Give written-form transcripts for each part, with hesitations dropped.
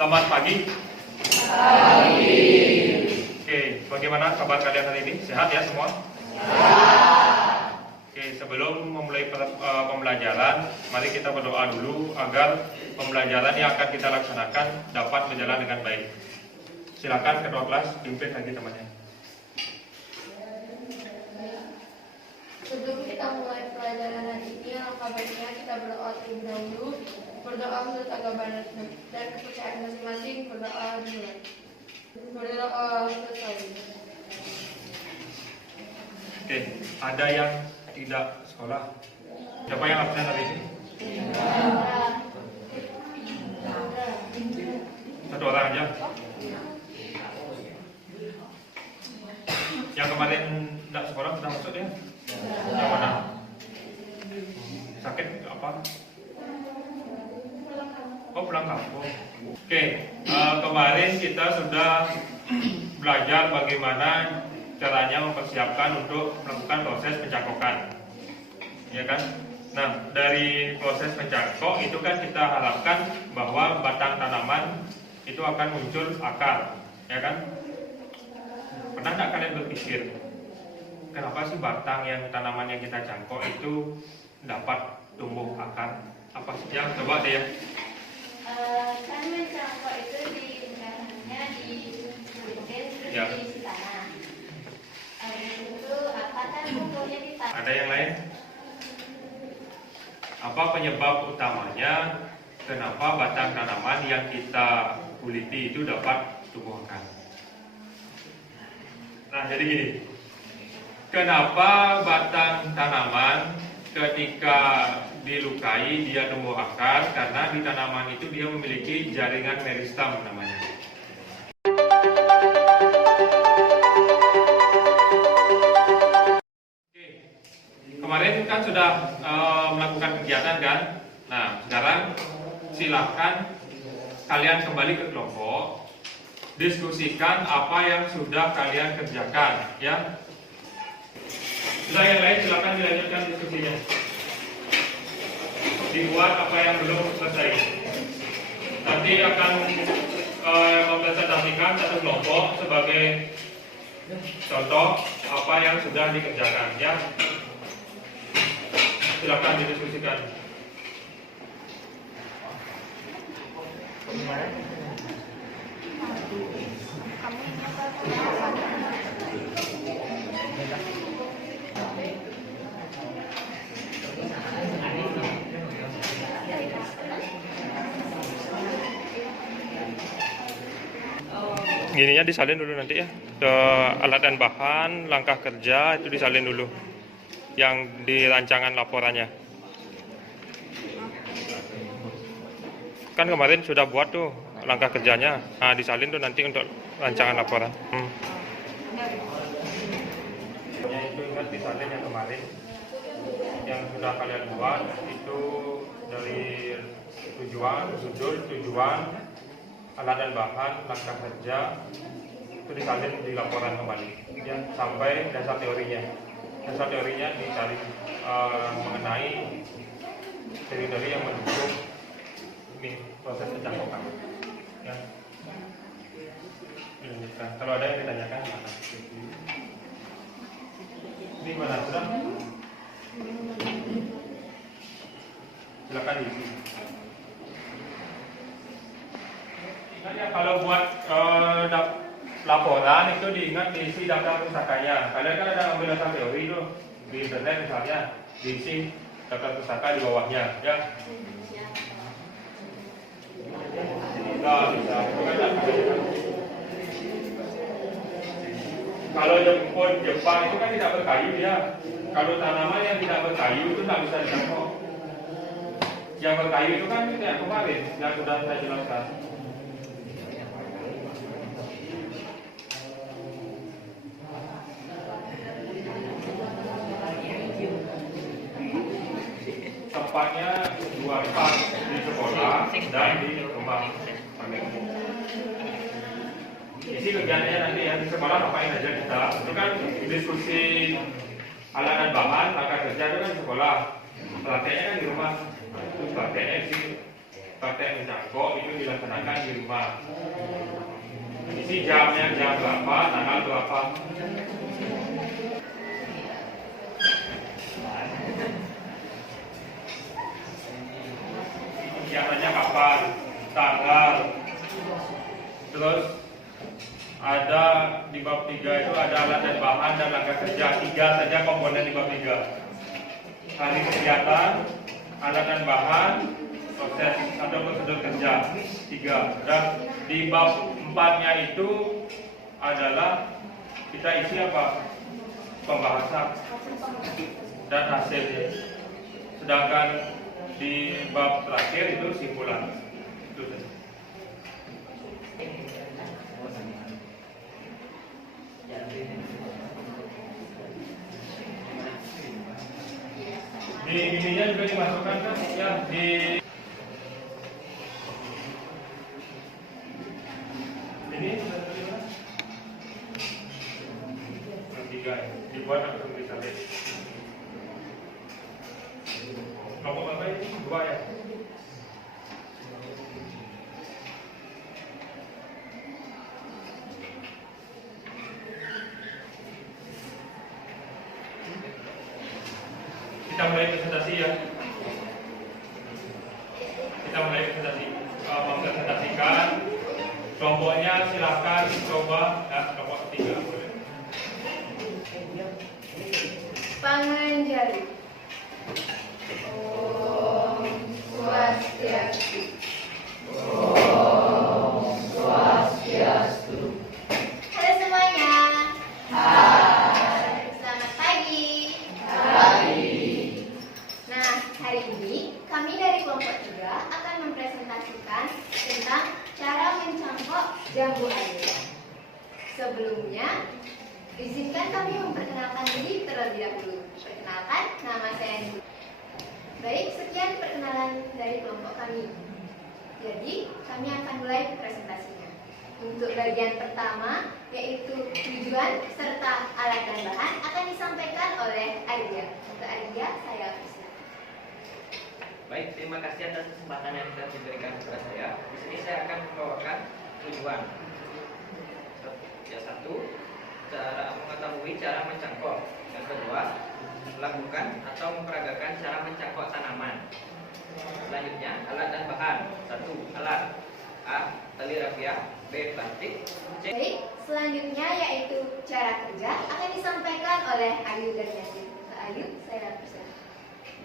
Selamat pagi. Pagi. Oke, bagaimana kabar kalian hari ini? Sehat ya semua? Oke, sebelum memulai pembelajaran, mari kita berdoa dulu agar pembelajaran yang akan kita laksanakan dapat berjalan dengan baik. Silakan ketua kelas pimpin lagi temannya. Sebelum kita mulai pelajaran hari ini, alangkah baiknya kita berdoa terlebih dahulu. Berdoa menurut agama dan kepercayaan masing-masing. Berdoa dimulai. Berdoa selesai. Oke, ada yang tidak sekolah? Siapa yang absen hari ini? Satu orang aja. Yang kemarin tidak sekolah sudah masuk ya? Yang mana? Sakit apa? Oh, pulang kampung. Oke, kemarin kita sudah belajar bagaimana caranya mempersiapkan untuk melakukan proses pencangkokan, ya kan? Nah, dari proses pencangkok itu kan kita harapkan bahwa batang tanaman itu akan muncul akar, ya kan? Pernah nggak kalian berpikir kenapa sih batang yang tanaman yang kita cangkok itu dapat tumbuh akar? Apa sih yang coba deh ya? Kan mencangkok itu biasanya di Ya. di tanah. Itu akar kan tumbuhnya di tanah. Ada yang lain? Apa penyebab utamanya kenapa batang tanaman yang kita kuliti itu dapat tumbuh akar? Nah, jadi gini. Kenapa batang tanaman ketika dilukai dia tumbuh akar? Karena di tanaman itu dia memiliki jaringan meristem namanya. Oke. Kemarin kan sudah melakukan kegiatan kan? Nah, sekarang silakan kalian kembali ke kelompok, diskusikan apa yang sudah kalian kerjakan, ya. Sudah, yang lain silakan dilanjutkan diskusinya. Dibuat apa yang belum selesai. Nanti akan mempresentasikan satu kelompok sebagai contoh apa yang sudah dikerjakan, ya. Silakan didiskusikan. Gininya disalin dulu nanti ya, ke alat dan bahan, langkah kerja itu disalin dulu yang di rancangan laporannya. Kan kemarin sudah buat tuh langkah kerjanya, nah disalin tuh nanti untuk rancangan laporan. Itu ingat disalin yang kemarin yang sudah kalian buat itu dari tujuan, alat dan bahan, langkah kerja itu disalin di laporan kembali, ya, sampai dasar teorinya. Dasar teorinya disalin mengenai teori-teori yang mendukung ini proses pencangkokan. Ya. Dilanjutkan. Kalau ada yang ditanyakan, mana? Ini mana sudah? Silakan diisi. Ingat ya, kalau buat laporan itu diingat diisi daftar pusakanya. Kalian kan ada ambil daftar teori itu di internet misalnya, diisi daftar pustaka di bawahnya, ya. Nah, bisa. Kalau jemput Jepang itu kan tidak berkayu ya. Kalau tanaman yang tidak berkayu itu tidak bisa dijangkau. Yang berkayu itu kan yang kemarin yang sudah saya jelaskan. Tempatnya 2 tempat, di sekolah dan di rumah. Isi kegiatannya nanti ya, di sekolah ngapain aja kita. Itu kan diskusi alat dan bahan, langkah kerja itu kan di sekolah. Prakteknya kan di rumah. Itu prakteknya sih kabupaten menjangkau itu dilaksanakan di rumah. Isi jamnya jam berapa, tanggal berapa. Kegiatannya kapan, tanggal. Terus ada di bab 3 itu ada alat dan bahan dan langkah kerja. 3 saja komponen di bab 3. Hari kegiatan, alat dan bahan, proses atau prosedur kerja. 3. Dan di bab 4-nya itu adalah kita isi apa? Pembahasan dan hasilnya. Sedangkan di bab terakhir itu simpulan. Itu saja. Di ininya juga dimasukkan kan ya di ini tiga ya. Dibuat atau disalin. Kelompok apa ini? 2 ya. Kita mulai presentasi ya. Kita mulai presentasi. Mempresentasikan kelompoknya silakan coba ya, kelompok 3 boleh. Panganjali. Om Swastiastu. Om Swastiastu. Halo semuanya. Hai. Selamat pagi. Nah, hari ini kami dari kelompok 3 akan mempresentasikan tentang cara mencangkok jambu air. Sebelumnya, izinkan kami memperkenalkan diri terlebih dahulu. Perkenalkan, nama saya Nuri. Baik, sekian perkenalan dari kelompok kami. Jadi, kami akan mulai presentasinya. Untuk bagian pertama, yaitu tujuan serta alat dan bahan akan disampaikan oleh Arya. Untuk Arya, saya persilakan. Baik, terima kasih atas kesempatan yang telah diberikan kepada saya. Di sini saya akan membawakan tujuan. Yang 1, cara mengetahui cara mencangkok. Yang kedua, melakukan atau memperagakan cara mencangkok tanaman. Selanjutnya, alat dan bahan. 1. Alat. A. Tali rafia. B. Plastik. C. Baik, selanjutnya yaitu cara kerja akan disampaikan oleh Ayu dan Yasin. Untuk Ayu, saya persilakan.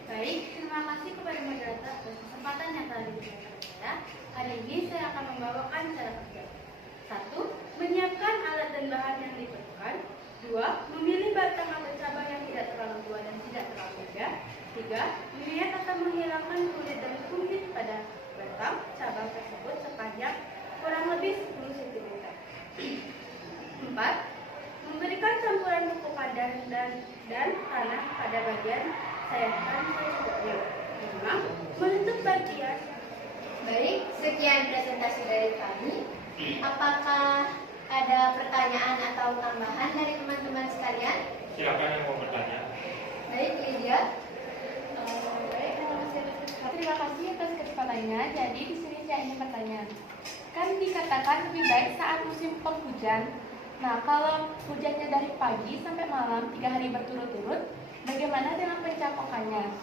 Baik, terima kasih kepada moderator atas kesempatan yang telah diberikan kepada saya. Hari ini saya akan membawakan cara kerja. 1. Menyiapkan alat dan bahan yang diperlukan. 2. Memilih batang atau cabang yang tidak terlalu tua dan tidak terlalu muda. 3. Melihat atau menghilangkan kulit dan kulit pada batang cabang tersebut sepanjang kurang lebih 10 cm. 4. Memberikan campuran pupuk padan dan tanah pada bagian sayatan secukupnya. 5. Menutup bagian. Baik, sekian presentasi dari kami. Apakah ada pertanyaan atau tambahan dari teman-teman sekalian? Silakan yang mau bertanya. Baik, Lydia. Baik, terima kasih atas kesempatannya. Jadi di sini saya ingin bertanya. Kan dikatakan lebih baik saat musim penghujan. Nah, kalau hujannya dari pagi sampai malam 3 hari berturut-turut, bagaimana dengan pencangkokannya?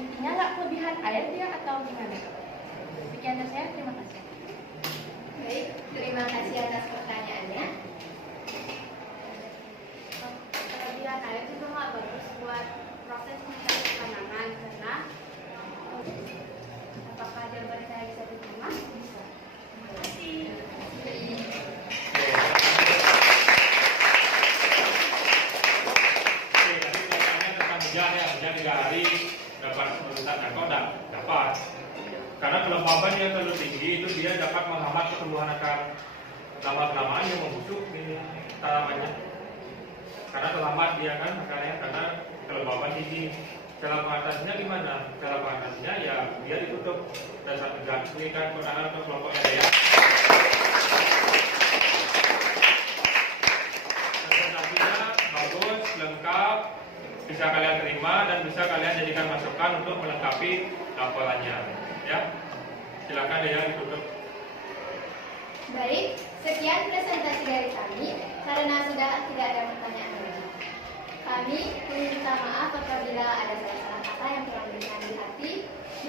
Intinya nggak kelebihan air dia atau gimana? Sekian dari saya, terima kasih. Baik, terima kasih atas pertanyaannya. Kelebihan air itu nggak bagus buat proses mencangkok tanaman karena apakah jawaban saya bisa diterima? Bisa. Terima kasih. Oke, tadi pertanyaannya tentang hujan ya, hujan 3 hari dapat merusak jangkau dapat. Karena kelembaban yang terlalu tinggi itu dia dapat menghambat pertumbuhan akar tanaman yang membusuk di tanamannya. Karena terlambat dia kan akarnya karena kelembaban tinggi. Cara mengatasinya gimana? Cara mengatasinya ya dia ditutup dan satu gas ini kan kewenangan untuk kelompoknya ya. Presentasinya bagus, lengkap, bisa kalian terima dan bisa kalian jadikan masukan untuk melengkapi laporannya. Ya. Silakan ya ditutup. Baik, sekian presentasi dari kami. Karena sudah tidak ada pertanyaan lagi, kami meminta maaf apabila ada salah kata yang telah berkenan di hati,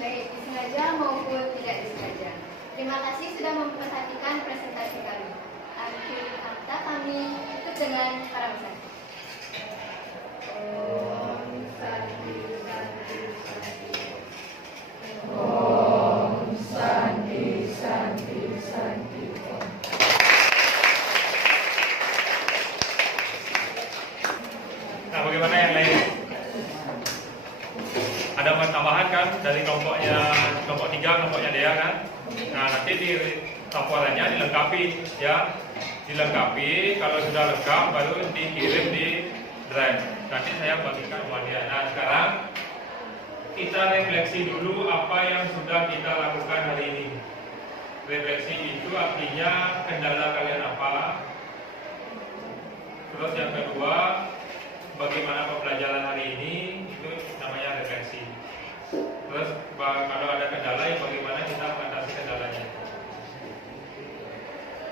baik disengaja maupun tidak disengaja. Terima kasih sudah memperhatikan presentasi kami. Akhir kata kami tutup dengan para pesan. Om Santi Santi Santi. Om Santi Santi Santi. Nah, bagaimana yang lain? Ada tambahan kan dari kelompok 3, kelompoknya Dea kan? Nah, nanti di laporannya dilengkapi ya. Dilengkapi, kalau sudah lengkap baru dikirim di drive. Nanti saya bagikan kepada. Nah, sekarang kita refleksi dulu apa yang sudah kita lakukan hari ini. Refleksi itu artinya kendala kalian apa? Terus yang kedua, bagaimana pembelajaran hari ini, itu namanya refleksi. Terus kalau ada kendala, ya bagaimana kita mengatasi kendalanya.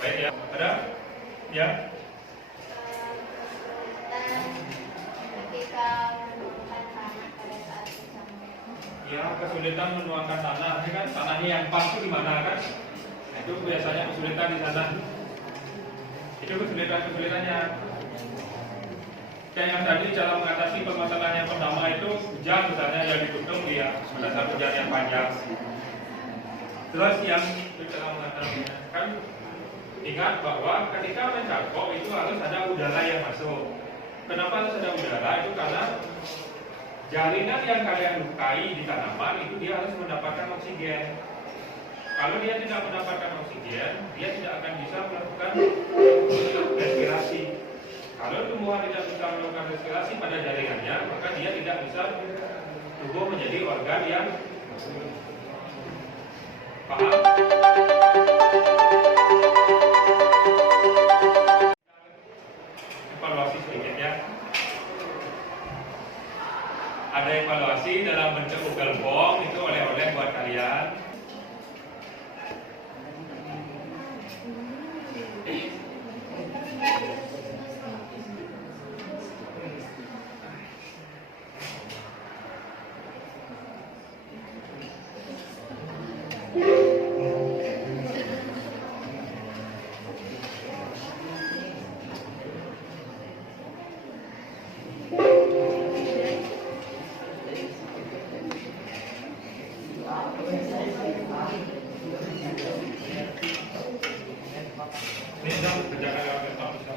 Baik ya, ada? Ya? Ketika menemukan tanah pada saat bersama. Ya, kesulitan menuangkan tanah, ini kan tanahnya yang pas itu di mana kan? Itu biasanya kesulitan di sana. Itu kesulitannya. Kayak yang tadi cara mengatasi permasalahan yang pertama itu hujan misalnya yang ditutup dia pada saat hujan yang panjang. Terus yang itu cara mengatasinya kan ingat bahwa ketika mencangkok itu harus ada udara yang masuk. Kenapa harus ada udara? Itu karena jaringan yang kalian lukai di tanaman itu dia harus mendapatkan oksigen. Kalau dia tidak mendapatkan oksigen, dia tidak akan bisa melakukan respirasi. Kalau tumbuhan tidak bisa melakukan respirasi pada jaringannya, maka dia tidak bisa tumbuh menjadi organ yang paham. Evaluasi sedikit ya. Ada evaluasi dalam bentuk Google Form, itu oleh-oleh buat kalian. Ini sudah kerjakan lewat laptop bisa.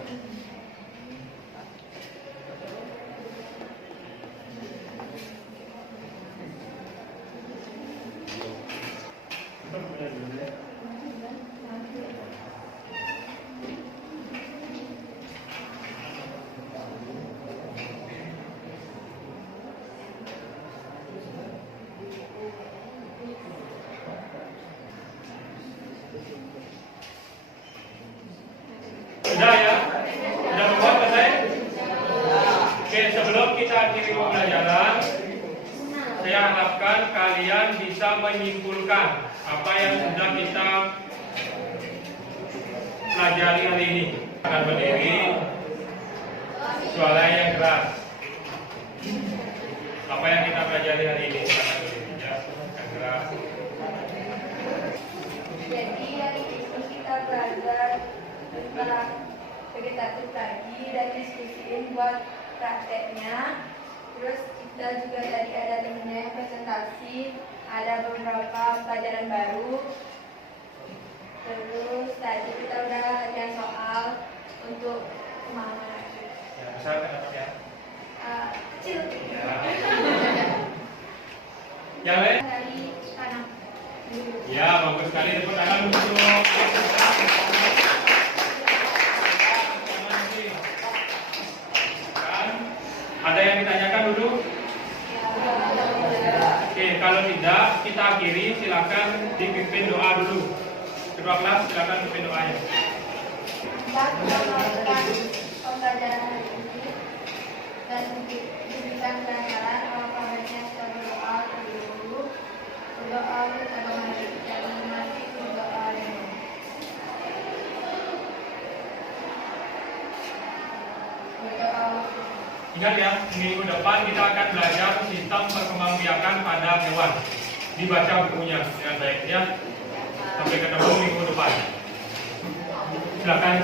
Sudah ya? Sudah membuat selesai? Oke, sebelum kita akhiri pembelajaran, saya harapkan kalian bisa menyimpulkan apa yang sudah kita pelajari hari ini. Akan berdiri, suara yang keras. Apa yang kita pelajari hari ini? Akan berdiri, ya, yang keras. Jadi hari ini kita belajar tentang vegetatif tadi dan diskusiin buat prakteknya. Terus kita juga tadi ada temennya yang presentasi, ada beberapa pelajaran baru. Terus tadi kita udah latihan soal untuk semangat. Ya, besar kan ya? Kecil. Ya. Yang lain? Dari kanan. Ya, bagus sekali. Tepuk tangan untuk ada yang ditanyakan dulu? Oke, kalau tidak, kita akhiri. Silakan dipimpin doa dulu. Kedua kelas, silakan pimpin doanya. Kita melakukan pembelajaran hari ini dan diberikan kelancaran. Kalau kabarnya kita berdoa terlebih dahulu. Berdoa untuk agama kita masing Ingat ya, minggu depan kita akan belajar sistem perkembangbiakan pada hewan. Dibaca bukunya dengan baik ya. Sampai ketemu minggu depan. Silakan.